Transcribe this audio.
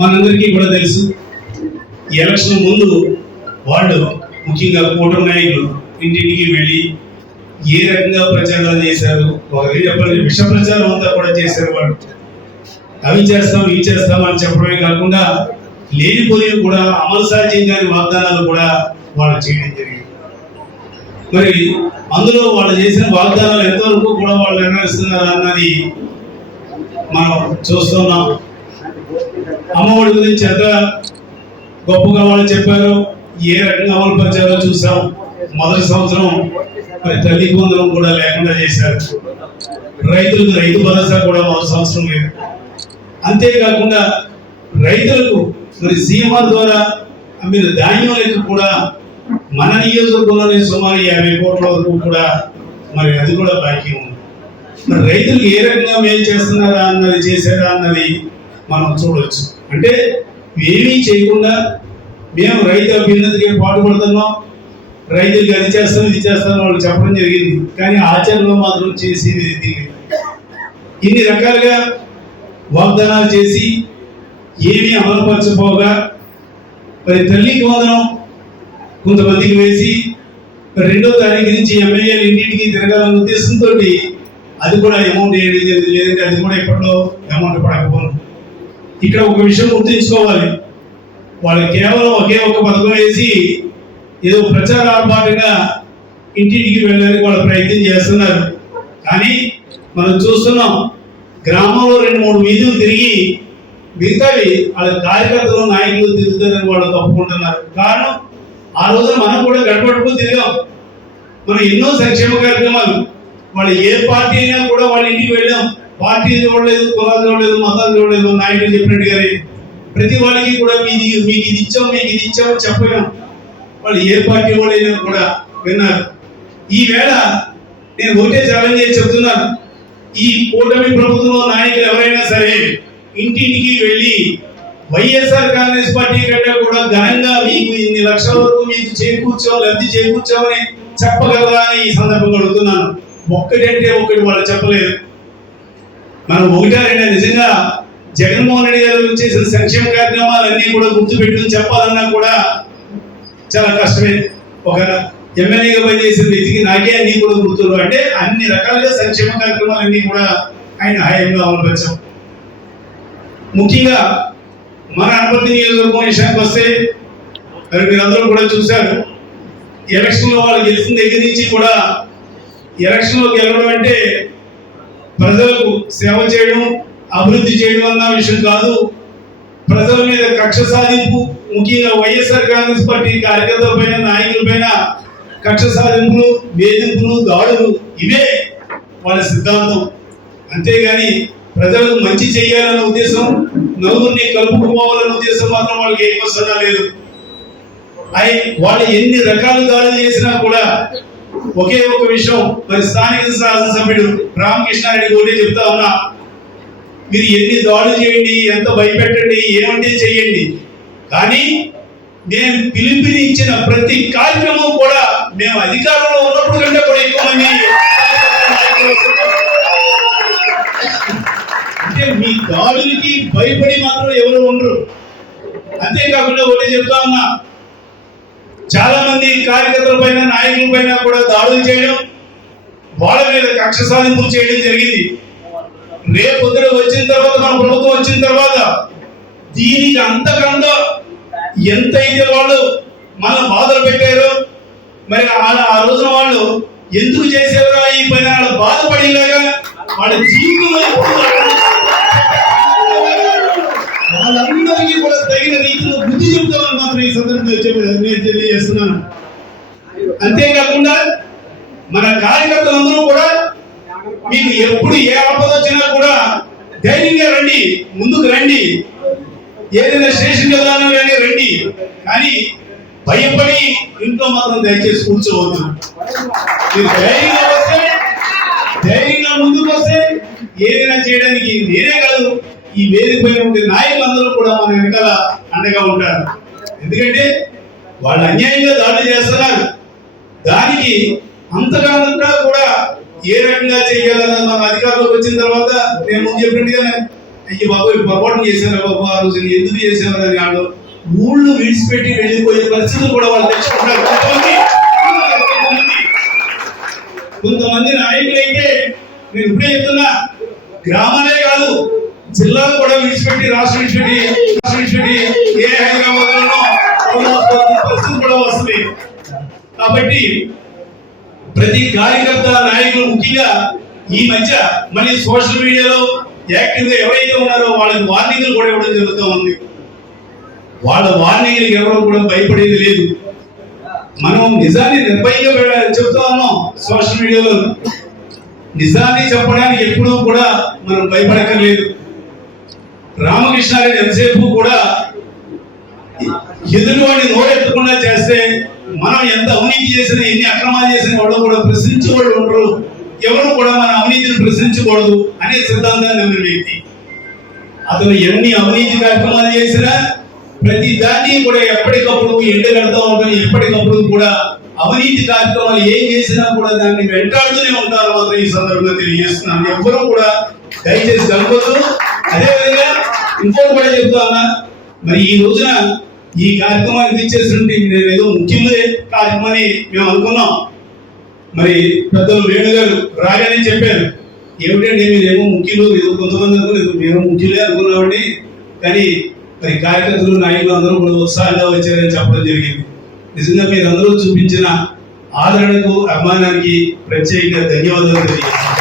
మనందరికీ కూడా తెలుసు ఎలక్షన్ ముందు వాళ్ళు ముఖ్యంగా కూటమి నాయకులు ఇంటింటికి వెళ్ళి ఏ రకంగా ప్రచారాలు చేశారు, ఒకరికి చెప్పాలి విష ప్రచారం అంతా కూడా చేశారు. వాళ్ళు అవి చేస్తాం ఇవి చేస్తాం అని చెప్పడమే కాకుండా లేనిపోయి కూడా అమలు సాధ్యం కాని వాగ్దానాలు కూడా వాళ్ళు చేయడం జరిగింది. మరి అందులో వాళ్ళు చేసిన వాగ్దానాలు ఎంతవరకు కూడా వాళ్ళు నెరవేరుస్తున్నారు అన్నది మనం చూస్తున్నాం. అమ్మఒడి గురించి ఎంత గొప్పగా వాళ్ళు చెప్పారు, ఏ రకంగా అమలు పరిచారో చూసాం. మొదటి సంవత్సరం మరి తల్లికి వందనం కూడా లేకుండా చేశారు. రైతులకు రైతు భరోసా కూడా మొదటి సంవత్సరం లేదు. అంతేకాకుండా రైతులకు మరి సీఎంఆర్ ద్వారా మీరు ధాన్యం లెక్క కూడా మన నియోజకవర్గంలోనే సుమారు 50 కోట్ల వరకు కూడా మరి అది కూడా బాకీ ఉంది. మరి రైతులకు ఏ రకంగా మేలు చేస్తున్నారా అన్నది చేశారా అన్నది మనం చూడవచ్చు. అంటే ఏమీ చేయకుండా మేము రైతు అభ్యున్నతికి పాటుపడుతున్నాం, రైతులకి అది చేస్తాం ఇది చేస్తాం వాళ్ళు చెప్పడం జరిగింది. కానీ ఆచరణలో మాత్రం చేసేది ఇన్ని రకాలుగా వాగ్దానాలు చేసి ఏమీ అమలుపరచపోగా మరి తల్లికి వందనం కొంతమందికి వేసి 2వ తారీఖు నుంచి ఎమ్మెల్యేలు ఇంటింటికి తిరగాలన్న ఉద్దేశంతో అది కూడా అమౌంట్ వేయడం జరిగింది. లేదంటే అది కూడా ఎప్పట్లో అమౌంట్ పడకపోను. ఇక్కడ ఒక విషయం గుర్తుంచుకోవాలి, వాళ్ళు కేవలం ఒకే ఒక పథకం వేసి ఏదో ప్రచార ఆర్భాటంగా ఇంటింటికి వెళ్ళడానికి వాళ్ళు ప్రయత్నం చేస్తున్నారు. కానీ మనం చూస్తున్నాం గ్రామంలో 2-3 వీధులు తిరిగి మిగతావి వాళ్ళ కార్యకర్తలు నాయకులు తిరుగుతారని వాళ్ళు తప్పుకుంటున్నారు. కారణం ఆ రోజున మనం కూడా గడపడుతూ తిరిగాం. మనం ఎన్నో సంక్షేమ కార్యక్రమాలు వాళ్ళు ఏ పార్టీ అయినా కూడా వాళ్ళ ఇంటికి వెళ్ళాం. పార్టీ చూడలేదు, కులాలు చూడలేదు, మతాలు చూడలేదు. నాయకులు చెప్పినట్టుగానే ప్రతి వాళ్ళకి కూడా మీకు ఇది ఇచ్చాం మీకు ఇది ఇచ్చామని చెప్పాం. వాళ్ళు ఏ పార్టీ వాళ్ళైనా కూడా విన్నారు. ఈవేళ నేను ఒకటే ఛాలెంజ్ చేసి చెప్తున్నాను, ఈ కూటమి ప్రభుత్వంలో నాయకులు ఎవరైనా సరే ఇంటింటికి వెళ్ళి వైఎస్ఆర్ కాంగ్రెస్ పార్టీ కంటే కూడా ఘనంగా మీకు ఇన్ని లక్షల వరకు మీకు చేకూర్చాం లబ్ధి చేకూర్చామని చెప్పగలరా అని ఈ సందర్భంగా అడుగుతున్నాను. ఒక్కటంటే ఒక్కటి వాళ్ళు చెప్పలేదు. మనం ఒకటా రెండా నిజంగా జగన్మోహన్ రెడ్డి గారు చేసిన సంక్షేమ కార్యక్రమాలన్నీ కూడా గుర్తుపెట్టుకుని చెప్పాలన్నా కూడా చాలా కష్టమే. ఒక ఎమ్మెల్యేగా పనిచేసిన వ్యక్తికి నాకే అన్ని కూడా గుర్తులు. అంటే అన్ని రకాలుగా సంక్షేమ కార్యక్రమాలన్నీ కూడా ఆయన హయాంలో అమలుపరిచాం. ముఖ్యంగా మన అనుమతి నియోజకవర్గం విషయానికి వస్తే మరి మీరందరూ కూడా చూశారు, ఎలక్షన్లో వాళ్ళు గెలిచిన దగ్గర నుంచి కూడా ఎలక్షన్లో గెలవడం అంటే ప్రజలకు సేవ చేయడం అభివృద్ధి చేయడం అన్న విషయం కాదు. ప్రజల మీద కక్ష సాధింపు, ముఖ్యంగా వైఎస్ఆర్ కాంగ్రెస్ పార్టీ కార్యకర్తల పైన నాయకుల పైన కక్ష సాధింపులు, వేధింపులు, దాడులు ఇవే వాళ్ళ సిద్ధాంతం. అంతేగాని ప్రజలకు మంచి చేయాలన్న ఉద్దేశం, నలుగురిని కలుపుకోవాలన్న ఉద్దేశం మాత్రం వాళ్ళకి ఏ వస్తుందా లేదు. వాళ్ళు ఎన్ని రకాల దాడులు చేసినా కూడా ఒకే ఒక విషయం, మరి స్థానిక శాసనసభ్యుడు రామకృష్ణారెడ్డి ఒకటే చెప్తా ఉన్నా, మీరు ఎన్ని దాడులు చేయండి, ఎంత భయపెట్టండి, ఏమంటే చేయండి, కానీ మేము పిలుపునిచ్చిన ప్రతి కార్యక్రమం కూడా మేము అధికారంలో ఉన్నప్పుడు కంటే కూడా ఎక్కువ మంది అంటే మీ దాడులకి భయపడి మాత్రం ఎవరు ఉండరు. అంతేకాకుండా ఒకటి చెప్తా ఉన్నా, చాలా మంది కార్యకర్తల పైన నాయకుల పైన కూడా దాడులు చేయడం, వాళ్ళ మీద కక్ష సాధింపులు చేయడం జరిగింది. రేపు వచ్చిన తర్వాత మన ప్రభుత్వం వచ్చిన తర్వాత దీనికి అంతకంతా ఎంతైతే వాళ్ళు మన బాధలు పెట్టారో, మరి ఆ రోజున వాళ్ళు ఎందుకు చేసేవారో ఈ పైన వాళ్ళు బాధపడేలాగా వాళ్ళ జీవితంలో వాళ్ళందరికీ కూడా తగిన రీతిలో బుద్ధి చెప్తామని మాత్రం ఈ సందర్భంగా నేను తెలియజేస్తున్నాను. అంతేకాకుండా మన కార్యకర్తలందరూ కూడా మీకు ఎప్పుడు ఏ ఆపద వచ్చినా కూడా ధైర్యంగా రండి, ముందుకు రండి, ఏదైనా స్టేషన్కి వెళ్దామని కానీ రండి, కానీ భయపడి ఇంట్లో మాత్రం దయచేసి కూర్చోవద్దు. మీరు ధైర్యంగా వస్తే, ధైర్యంగా ముందుకు వస్తే ఏదైనా చేయడానికి నేనే కాదు, ఈ వేదిక పైన ఉండే నాయకులందరూ కూడా మన వెనకాల అండగా ఉంటారు. ఎందుకంటే వాళ్ళు అన్యాయంగా దాడులు చేస్తున్నారు. దానికి అంతగా కూడా ఏ రకంగా చేయాలన్న మన అధికారంలోకి వచ్చిన తర్వాత నేను ముందు చెప్పినట్టుగా అయ్యి బాబు పొరపాటు చేశారు బాబు ఆ రోజు ఎందుకు చేసేవారు అని కాదు, ఊళ్ళు విడిచిపెట్టి వెళ్ళిపోయే పరిస్థితులు కూడా వాళ్ళు తెచ్చుకుంటారు. కొంతమంది నాయకులు అయితే నేను ఇప్పుడే చెప్తున్నా, గ్రామాలే కాదు జిల్లాలు కూడా విడిచిపెట్టి రాష్ట్రం విడిచిపెట్టి ఏ హైదరాబాద్లోనో పరిస్థితి కూడా వస్తుంది. కాబట్టి ప్రతి కార్యకర్త నాయకులు ముఖ్యంగా ఈ మధ్య మళ్ళీ సోషల్ మీడియాలో యాక్టివ్ గా ఎవరైతే ఉన్నారో వాళ్ళకి వార్నింగ్లు కూడా ఇవ్వడం జరుగుతూ ఉంది. వాళ్ళ వార్నింగ్లకు ఎవరు కూడా భయపడేది లేదు. మనం నిజాన్ని నిర్భయంగా చెప్తా ఉన్నాం సోషల్ మీడియాలో. నిజాన్ని చెప్పడానికి ఎప్పుడూ కూడా మనం భయపడక్కర్లేదు. రామకృష్ణారెడ్డి ఎంతసేపు కూడా ఎదుటివాడిని నోరెత్తకుండా చేస్తే మనం ఎంత అవినీతి చేసినా ఎన్ని అక్రమాలు చేసిన వాళ్ళు కూడా ప్రశ్నించే వాళ్ళు ఉంటారు. ఎవరు కూడా మన అవినీతిని ప్రశ్నించకూడదు అనే సిద్ధాంతాన్ని నమ్మిన వ్యక్తి. అతను ఎన్ని అవినీతి కార్యక్రమాలు చేసినా ప్రతి దాన్ని కూడా ఎప్పటికప్పుడు ఎండగడతా ఉంటాం. ఎప్పటికప్పుడు కూడా అవినీతి కార్యక్రమాలు ఏం చేసినా కూడా దాన్ని వెంటాడుతూనే ఉంటారు. మాత్రం ఈ సందర్భంగా తెలియజేస్తున్నాను, ఎవరు కూడా దయచేసి కలపొద్దు. అదేవిధంగా ఇంకోటి కూడా చెప్తా ఉన్నా, మరి ఈ రోజున ఈ కార్యక్రమానికి ఇచ్చేసినట్టు నేను ఏదో ముఖ్యంగా కార్యక్రమాన్ని మేము అనుకున్నాం. మరి పెద్దలు వేణు గారు రాగానే చెప్పారు, ఏమిటంటే మీరేమో ముఖ్యులు, ఏదో కొంతమంది అనుకున్నారు మేము ముఖ్యులే అనుకున్నామండి, కానీ మరి కార్యకర్తలు నాయకులు అందరూ కూడా ఉత్సాహంగా వచ్చారని చెప్పడం జరిగింది. నిజంగా మీరందరూ చూపించిన ఆదరణకు అభిమానానికి ప్రత్యేకంగా ధన్యవాదాలు తెలియజేస్తాను.